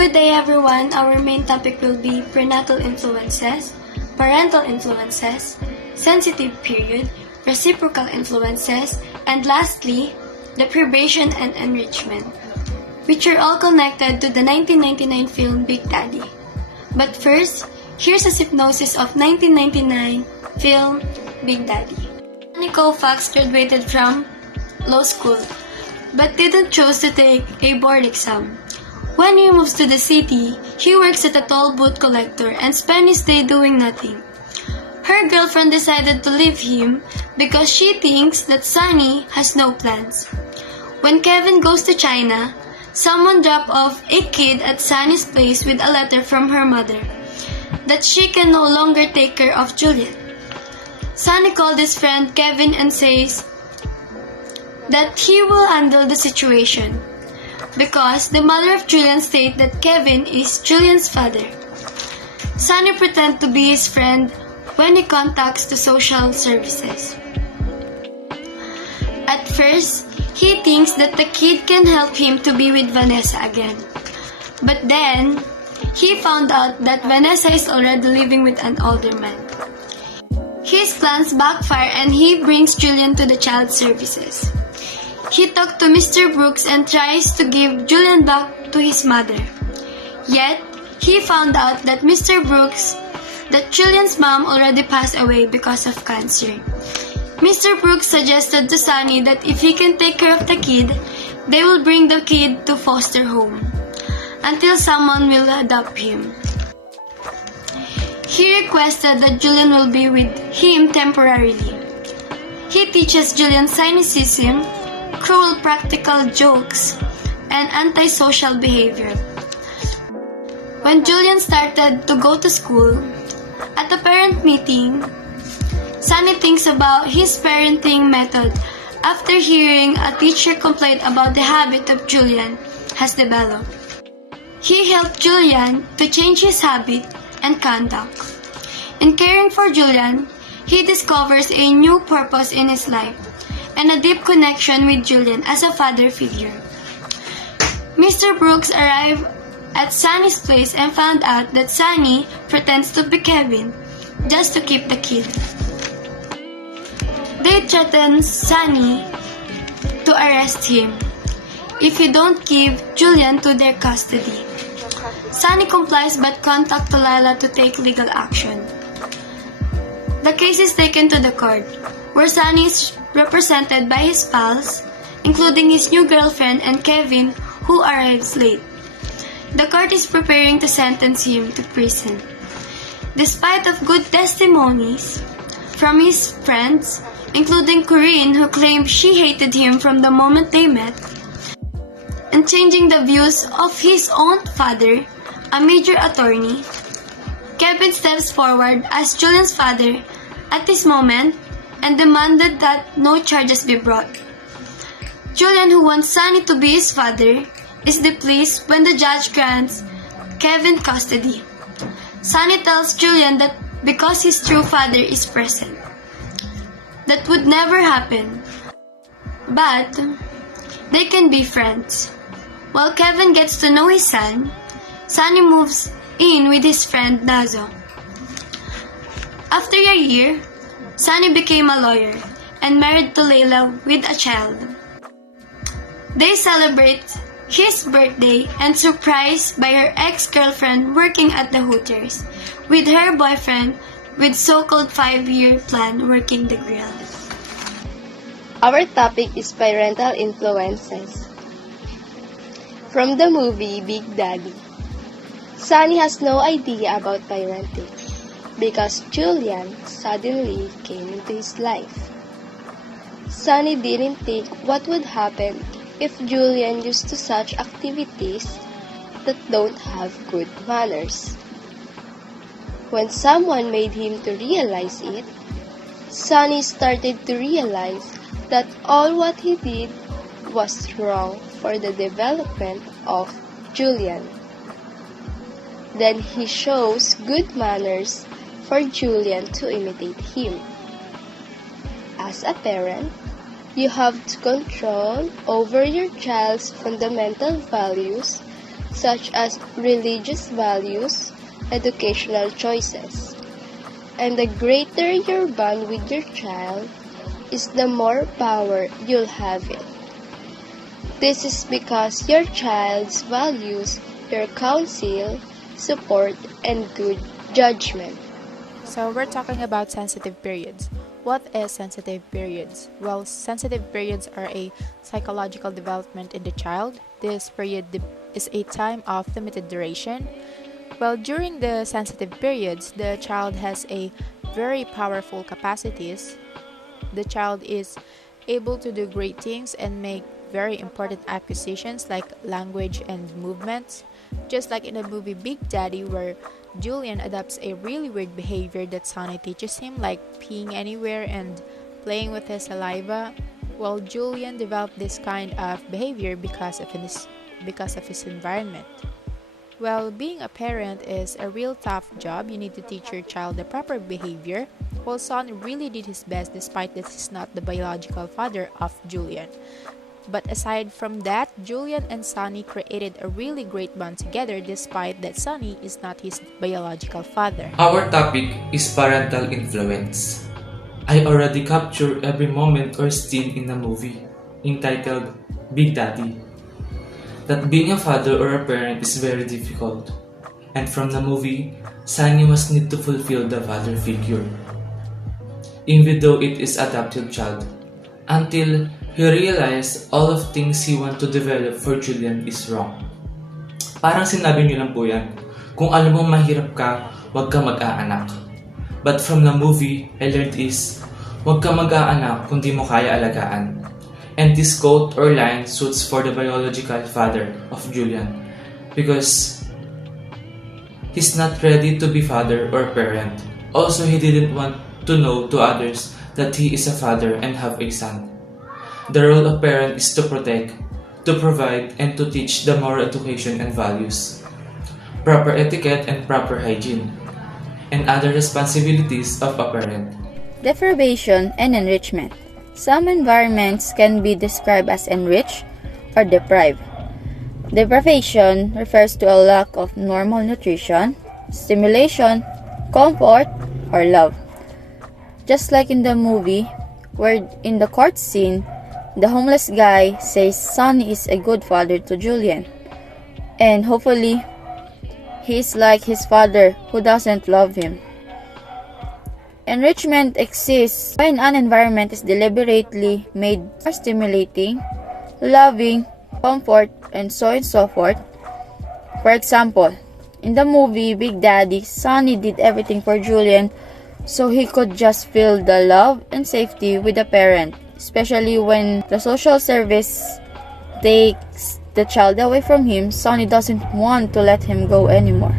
Good day everyone. Our main topic will be prenatal influences, parental influences, sensitive period, reciprocal influences, and lastly, deprivation and enrichment, which are all connected to the 1999 film Big Daddy. But first, here's a synopsis of 1999 film Big Daddy. Sonny Koufax graduated from law school, but didn't choose to take a board exam. When he moves to the city, he works at a toll booth collector and spends his day doing nothing. Her girlfriend decided to leave him because she thinks that Sonny has no plans. When Kevin goes to China, someone drops off a kid at Sonny's place with a letter from her mother that she can no longer take care of Juliet. Sonny calls his friend Kevin and says that he will handle the situation, because the mother of Julian states that Kevin is Julian's father. Sonny pretends to be his friend when he contacts the social services. At first, he thinks that the kid can help him to be with Vanessa again. But then, he found out that Vanessa is already living with an older man. His plans backfire and he brings Julian to the child services. He talks to Mr. Brooks and tries to give Julian back to his mother. Yet, he found out that Mr. Brooks, that Julian's mom already passed away because of cancer. Mr. Brooks suggested to Sonny that if he can take care of the kid, they will bring the kid to foster home until someone will adopt him. He requested that Julian will be with him temporarily. He teaches Julian cynicism, cruel practical jokes, and antisocial behavior. When Julian started to go to school, at a parent meeting, Sonny thinks about his parenting method after hearing a teacher complain about the habit of Julian has developed. He helped Julian to change his habit and conduct. In caring for Julian, he discovers a new purpose in his life and a deep connection with Julian as a father figure. Mr. Brooks arrived at Sonny's place and found out that Sonny pretends to be Kevin just to keep the kid. They threaten Sonny to arrest him if he don't give Julian to their custody. Sonny complies but contacts Talala to take legal action. The case is taken to the court, where Sonny is represented by his pals, including his new girlfriend and Kevin, who arrives late. The court is preparing to sentence him to prison. Despite of good testimonies from his friends, including Corinne, who claimed she hated him from the moment they met, and changing the views of his own father, a major attorney, Kevin steps forward as Julian's father at this moment and demanded that no charges be brought. Julian, who wants Sonny to be his father, is displeased when the judge grants Kevin custody. Sonny tells Julian that because his true father is present, that would never happen, but they can be friends. While Kevin gets to know his son, Sonny moves in with his friend Nazo. After a year, Sonny became a lawyer and married to Layla with a child. They celebrate his birthday and surprised by her ex-girlfriend working at the Hooters, with her boyfriend with so-called 5-year plan working the grill. Our topic is parental influences. From the movie Big Daddy, Sonny has no idea about parenting because Julian suddenly came into his life. Sonny didn't think what would happen if Julian used to such activities that don't have good manners. When someone made him to realize it, Sonny started to realize that all what he did was wrong for the development of Julian. Then he shows good manners for Julian to imitate him. As a parent, you have to control over your child's fundamental values such as religious values, educational choices. And the greater your bond with your child is the more power you'll have it. This is because your child's values your counsel, support, and good judgment. So we're talking about sensitive periods. What is sensitive periods? Well, sensitive periods are a psychological development in the child. This period is a time of limited duration. Well, during the sensitive periods, the child has a very powerful capacities. The child is able to do great things and make very important acquisitions like language and movements. Just like in the movie Big Daddy, where Julian adopts a really weird behavior that Sonny teaches him, like peeing anywhere and playing with his saliva. Well, Julian developed this kind of behavior because of his environment. Well, being a parent is a real tough job. You need to teach your child the proper behavior. Well, Sonny really did his best despite that he's not the biological father of Julian. But aside from that, Julian and Sonny created a really great bond together despite that Sonny is not his biological father. Our topic is parental influence. I already captured every moment or scene in the movie, entitled Big Daddy. That being a father or a parent is very difficult. And from the movie, Sonny must need to fulfill the father figure, even though it is adopted child, until he realized all of things he want to develop for Julian is wrong. Parang sinabi niyo lang po yan, kung alam mong mahirap ka, huwag ka mag-aanak. But from the movie, I learned is, huwag ka mag-aanak kung di mo kaya alagaan. And this quote or line suits for the biological father of Julian, because he's not ready to be father or parent. Also, he didn't want to know to others that he is a father and have a son. The role of parent is to protect, to provide, and to teach the moral education and values, proper etiquette and proper hygiene, and other responsibilities of a parent. Deprivation and enrichment. Some environments can be described as enriched or deprived. Deprivation refers to a lack of normal nutrition, stimulation, comfort, or love. Just like in the movie, where in the court scene, the homeless guy says Sonny is a good father to Julian, and hopefully, he is like his father who doesn't love him. Enrichment exists when an environment is deliberately made more stimulating, loving, comfort, and so on and so forth. For example, in the movie Big Daddy, Sonny did everything for Julian so he could just feel the love and safety with the parent, especially when the social service takes the child away from him. Sonny doesn't want to let him go anymore.